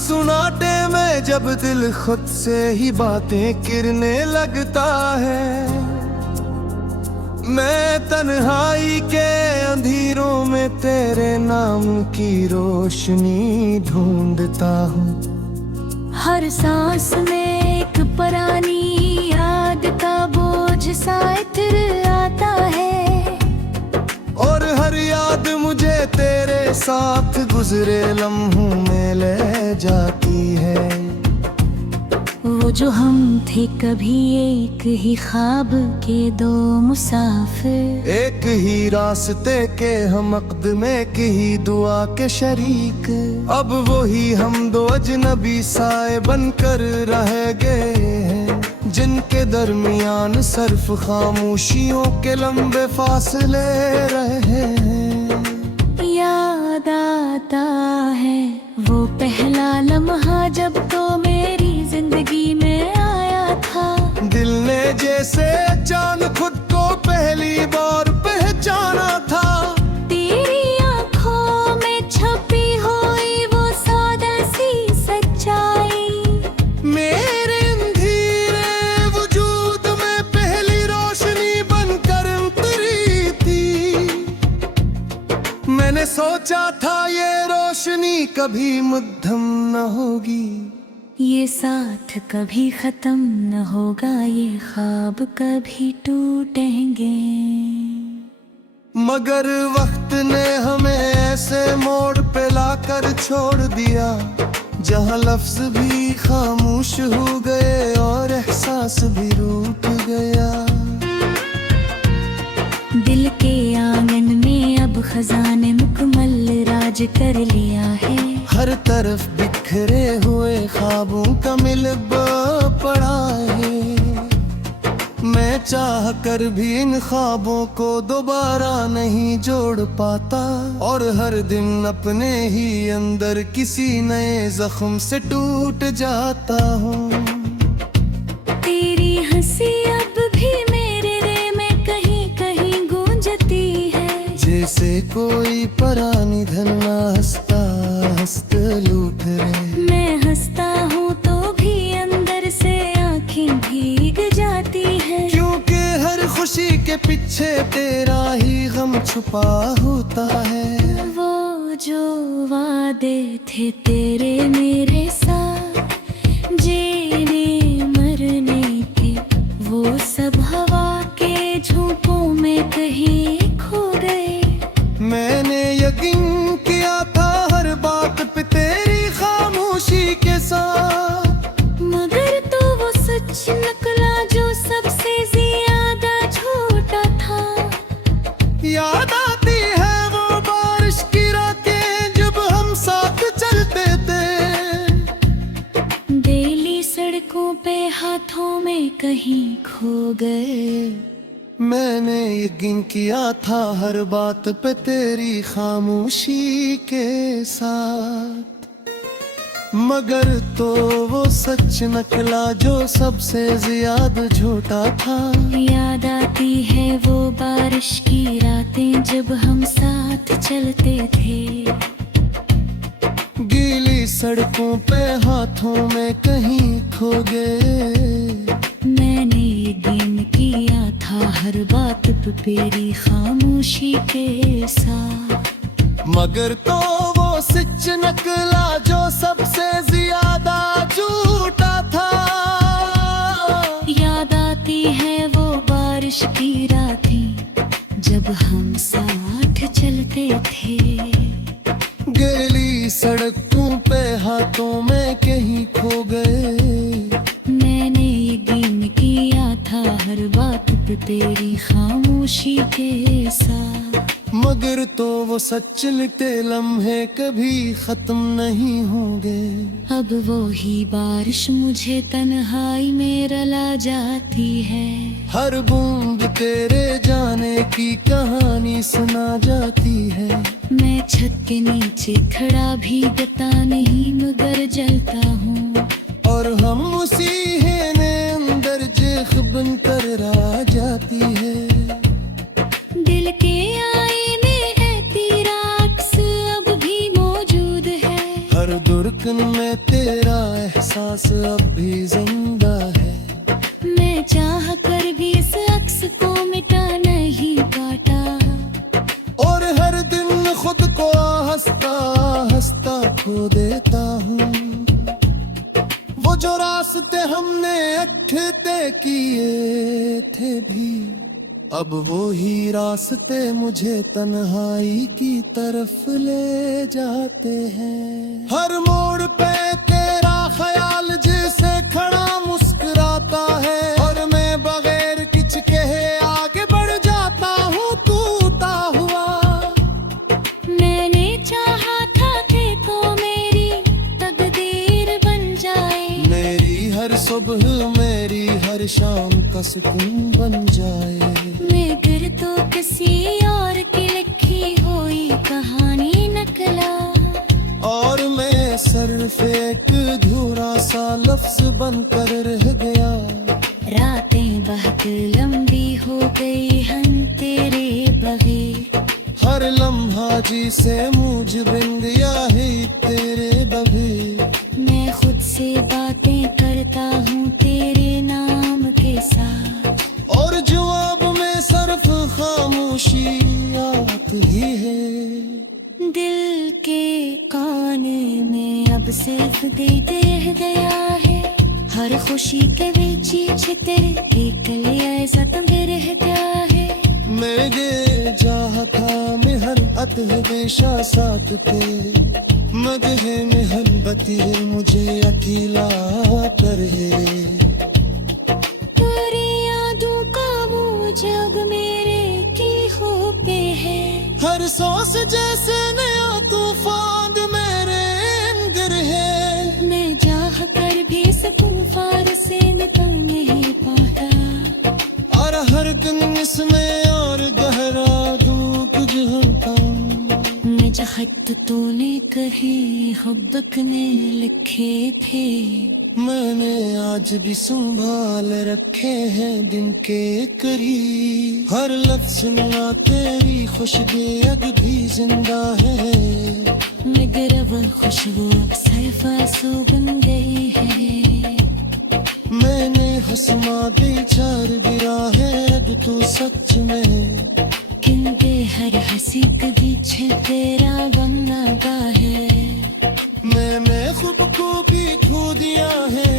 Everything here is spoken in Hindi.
सुनाटे में जब दिल खुद से ही बातें किरने लगता है, मैं तन्हाई के अंधेरों में तेरे नाम की रोशनी ढूंढता हूँ। हर सांस में एक पुरानी याद का बोझ सा इत्र आता है, और हर याद मुझे तेरे साथ गुजरे लम्हों में ले जाती है। वो जो हम थे कभी एक ही ख्वाब के दो मुसाफिर, एक ही रास्ते के हम मकदमे की ही दुआ के शरीक, अब वही हम दो अजनबी साए बनकर रह गए हैं, जिनके दरमियान सिर्फ खामोशियों के लंबे फासले रहे हैं। याद आता है वो पहला लम्हा जब तो मेरी जिंदगी में आया था, दिल ने जैसे अचानक खुद को पहली बार पहचाना था। तेरी आंखों में छपी हुई वो सौदा सी सच्चाई, मेरे अंधेरे वजूद में पहली रोशनी बनकर उतरी थी। मैंने सोचा था ये रोशनी कभी मद्धम न होगी, ये साथ कभी खत्म न होगा, ये ख्वाब कभी टूटेंगे। मगर वक्त ने हमें ऐसे मोड़ पे लाकर छोड़ दिया, जहाँ लफ्ज भी खामोश हो गए और एहसास भी रूठ गया। दिल के आंगन में अब खजाने मुकम्मल राज कर लिया है, हर तरफ बिखरे हुए ख्वाबों का मिलबा पड़ा है। मैं चाह कर भी इन ख्वाबों को दोबारा नहीं जोड़ पाता, और हर दिन अपने ही अंदर किसी नए जख्म से टूट जाता हूँ। तेरी हंसी अब भी मेरे दिल में कहीं कहीं गूंजती है, जैसे कोई पुरानी धनवा हंसता हंसता लूट रहे। मैं हंसता हूँ तो भी अंदर से आंखें भीग जाती है, क्योंकि हर खुशी के पीछे तेरा ही गम छुपा होता है। वो जो वादे थे तेरे मेरे साथ, जीने मरने के, वो सब हवा के झोंकों में कहीं खो गए। मैंने यकीन किया था हर बात पे तेरी खामोशी के साथ, मगर तो वो सच निकला जो सबसे ज्यादा झूठा था। याद आती है वो बारिश की रातें जब हम साथ चलते थे, डेली सड़कों पे हाथों में कहीं खो गए। मैंने यकीन किया था हर बात पे तेरी खामोशी के साथ, मगर तो वो सच निकला जो सबसे ज्यादा झूठा था। याद आती है वो बारिश की रातें जब हम साथ चलते थे, गीली सड़कों पे हाथों में कहीं खो गए। मैंने यकीन किया था हर बात पे तेरी खामोशी के साथ, मगर तो वो सच निकला जो सबसे ज्यादा झूठा था। याद आती है वो बारिश की रातें जब हम साथ चलते थे, गीली सड़कों पे हाथों में कहीं खो गए। मैंने यकीन किया था हर बात पे तेरी खामोशी के साथ, मगर तो वो सच लिखे लम्हे कभी खत्म नहीं होंगे। अब वो ही बारिश मुझे तन्हाई में रुला जाती है, हर बूंद तेरे जाने की कहानी सुना जाती है। मैं छत के नीचे खड़ा भी गता नहीं मगर जलता हूँ, और हम उसी है ने अंदर जेख बनकर रह जाती है। दिल के आईने है तेरा अक्स अब भी मौजूद है, हर दुर्कन में अब भी जिंदा है। मैं चाह कर भी इस अक्स को मिटा नहीं पाता। और हर दिन खुद को हंसता हंसता खो देता हूँ। वो जो रास्ते हमने इकट्ठे किए थे भी, अब वो ही रास्ते मुझे तन्हाई की तरफ ले जाते हैं। हर मोड़ पे तेरा ख्याल जैसे खड़ा मुस्कुराता है, और मैं बगैर कुछ कहे आगे बढ़ जाता हूँ टूटा हुआ। मैंने चाहा था कि तो मेरी तकदीर बन जाए। मेरी हर सुबह मेरी हर शाम का सुकून बन जाए। मगर तो किसी और की लिखी हुई कहानी नकला, और मैं सिर्फ एक अधूरा सा लफ्ज बनकर रह गया। रातें बहुत लंबी हो गई हम तेरे बगैर। हर लम्हा जी से मुझ बिन गया है तेरे बगैर। मैं खुद से बातें करता हूँ तेरे नाम के साथ, और जवाब में सिर्फ खामोशी आती ही है। दिल के काने में अब सिर्फ दर्द रह गया है। हर खुशी के बीच तेरे एक लिहाज़त में रह गया है। मैं ये चाहता मैं हर अतहवेशा साथ थे, मदह में हर बती मुझे अकेला कर है। तेरी यादों का वो जग मेरे की हो पे है। हर सांस जैसे नया तूफान मेरे अंदर है। मैं चाह कर भी सकूं फार से निकल नहीं पाता। और हर दिन इसमें और गहरा दुख झलता। मैं चाहत तूने कहे हुब्बक ने लिखे थे। मैंने आज भी संभाल रखे हैं दिन के करीब। हर लफ्ज में तेरी खुशबू अब भी जिंदा है। मगर वो खुशबू अब सरफासो बन गई है। मैंने हंसमा दे चार गिरा है अब तो सच में। किंतु हर हंसी के पीछे तेरा गम लगा है। मैं खुद को भी खो दिया है।